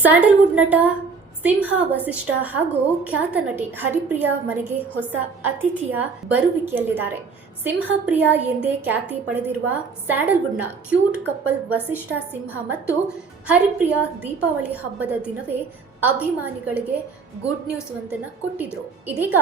Sandalwood ನಟ ಸಿಂಹ ವಸಿಷ್ಠ ಹಾಗೂ ಖ್ಯಾತ ನಟಿ ಹರಿಪ್ರಿಯ ಮನೆಗೆ ಹೊಸ ಅತಿಥಿಯ ಬರುವಿಕೆಯಲ್ಲಿದ್ದಾರೆ. ಸಿಂಹಪ್ರಿಯ ಎಂದೇ ಖ್ಯಾತಿ ಪಡೆದಿರುವ ಸ್ಯಾಡಲ್ವುಡ್ನ ಕ್ಯೂಟ್ ಕಪ್ಪಲ್ ವಸಿಷ್ಠ ಸಿಂಹ ಮತ್ತು ಹರಿಪ್ರಿಯ ದೀಪಾವಳಿ ಹಬ್ಬದ ದಿನವೇ ಅಭಿಮಾನಿಗಳಿಗೆ ಗುಡ್ ನ್ಯೂಸ್ ಒಂದನ್ನು ಕೊಟ್ಟಿದ್ರು. ಇದೀಗ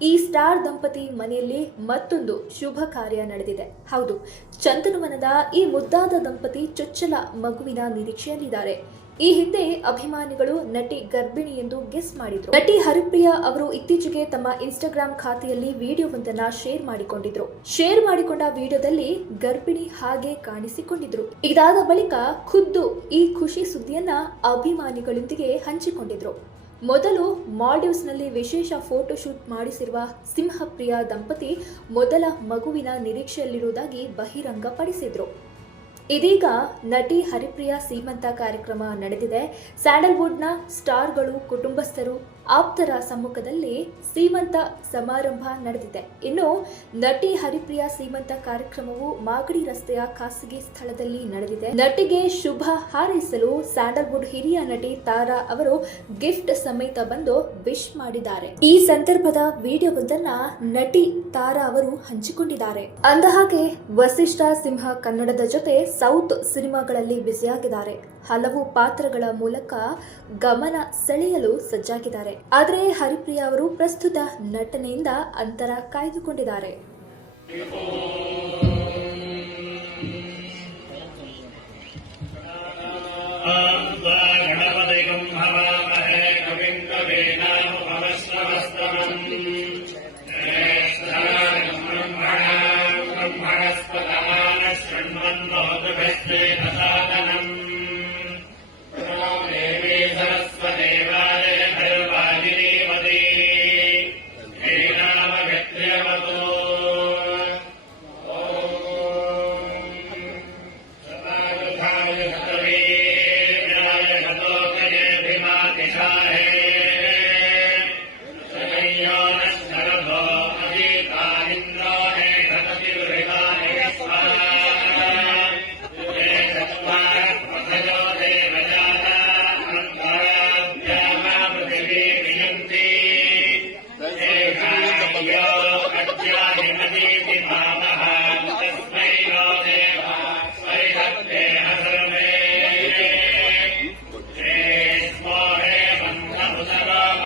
ಈ ಸ್ಟಾರ್ ದಂಪತಿ ಮನೆಯಲ್ಲಿ ಮತ್ತೊಂದು ಶುಭ ಕಾರ್ಯ ನಡೆದಿದೆ. ಹೌದು, ಚಂದನವನದ ಈ ಮುದ್ದಾದ ದಂಪತಿ ಚೊಚ್ಚಲ ಮಗುವಿನ ನಿರೀಕ್ಷೆಯಲ್ಲಿದ್ದಾರೆ. ಈ ಹಿಂದೆ ಅಭಿಮಾನಿಗಳು ನಟಿ ಗರ್ಭಿಣಿ ಎಂದು ಗೆಸ್ ಮಾಡಿದ್ರು. ನಟಿ ಹರಿಪ್ರಿಯಾ ಅವರು ಇತ್ತೀಚೆಗೆ ತಮ್ಮ ಇನ್ಸ್ಟಾಗ್ರಾಂ ಖಾತೆಯಲ್ಲಿ ವಿಡಿಯೋವೊಂದನ್ನ ಶೇರ್ ಮಾಡಿಕೊಂಡಿದ್ರು. ಶೇರ್ ಮಾಡಿಕೊಂಡ ವಿಡಿಯೋದಲ್ಲಿ ಗರ್ಭಿಣಿ ಹಾಗೆ ಕಾಣಿಸಿಕೊಂಡಿದ್ರು. ಇದಾದ ಬಳಿಕ ಖುದ್ದು ಈ ಖುಷಿ ಸುದ್ದಿಯನ್ನ ಅಭಿಮಾನಿಗಳೊಂದಿಗೆ ಹಂಚಿಕೊಂಡಿದ್ರು. ಮೊದಲು ಮಾಲ್ಡೀವ್ಸ್ನಲ್ಲಿ ವಿಶೇಷ ಫೋಟೋಶೂಟ್ ಮಾಡಿಸಿರುವ ಸಿಂಹಪ್ರಿಯ ದಂಪತಿ ಮೊದಲ ಮಗುವಿನ ನಿರೀಕ್ಷೆಯಲ್ಲಿರುವುದಾಗಿ ಬಹಿರಂಗಪಡಿಸಿದ್ರು. ಇದೀಗ ನಟಿ ಹರಿಪ್ರಿಯಾ ಸೀಮಂತ ಕಾರ್ಯಕ್ರಮ ನಡೆದಿದೆ. ಸ್ಯಾಂಡಲ್ವುಡ್ನ ಸ್ಟಾರ್ಗಳು ಕುಟುಂಬಸ್ಥರು ಆಪ್ತರ ಸಮ್ಮುಖದಲ್ಲಿ ಸೀಮಂತ ಸಮಾರಂಭ ನಡೆದಿದೆ. ಇನ್ನು ನಟಿ ಹರಿಪ್ರಿಯ ಸೀಮಂತ ಕಾರ್ಯಕ್ರಮವು ಮಾಗಡಿ ರಸ್ತೆಯ ಖಾಸಗಿ ಸ್ಥಳದಲ್ಲಿ ನಡೆದಿದೆ. ನಟಿಗೆ ಶುಭ ಹಾರೈಸಲು ಸ್ಯಾಂಡಲ್ವುಡ್ ಹಿರಿಯ ನಟಿ ತಾರಾ ಅವರು ಗಿಫ್ಟ್ ಸಮೇತ ಬಂದು ವಿಶ್ ಮಾಡಿದ್ದಾರೆ. ಈ ಸಂದರ್ಭದ ವಿಡಿಯೋವೊಂದನ್ನ ನಟಿ ತಾರಾ ಅವರು ಹಂಚಿಕೊಂಡಿದ್ದಾರೆ. ಅಂದಹಾಗೆ, ವಸಿಷ್ಠ ಸಿಂಹ ಕನ್ನಡದ ಜೊತೆ ಸೌತ್ ಸಿನಿಮಾಗಳಲ್ಲಿ ಬ್ಯುಸಿಯಾಗಿದ್ದಾರೆ. ಹಲವು ಪಾತ್ರಗಳ ಮೂಲಕ ಗಮನ ಸೆಳೆಯಲು ಸಜ್ಜಾಗಿದ್ದಾರೆ. ಆದರೆ ಹರಿಪ್ರಿಯ ಅವರು ಪ್ರಸ್ತುತ ನಟನೆಯಿಂದ ಅಂತರ ಕಾಯ್ದುಕೊಂಡಿದ್ದಾರೆ. मया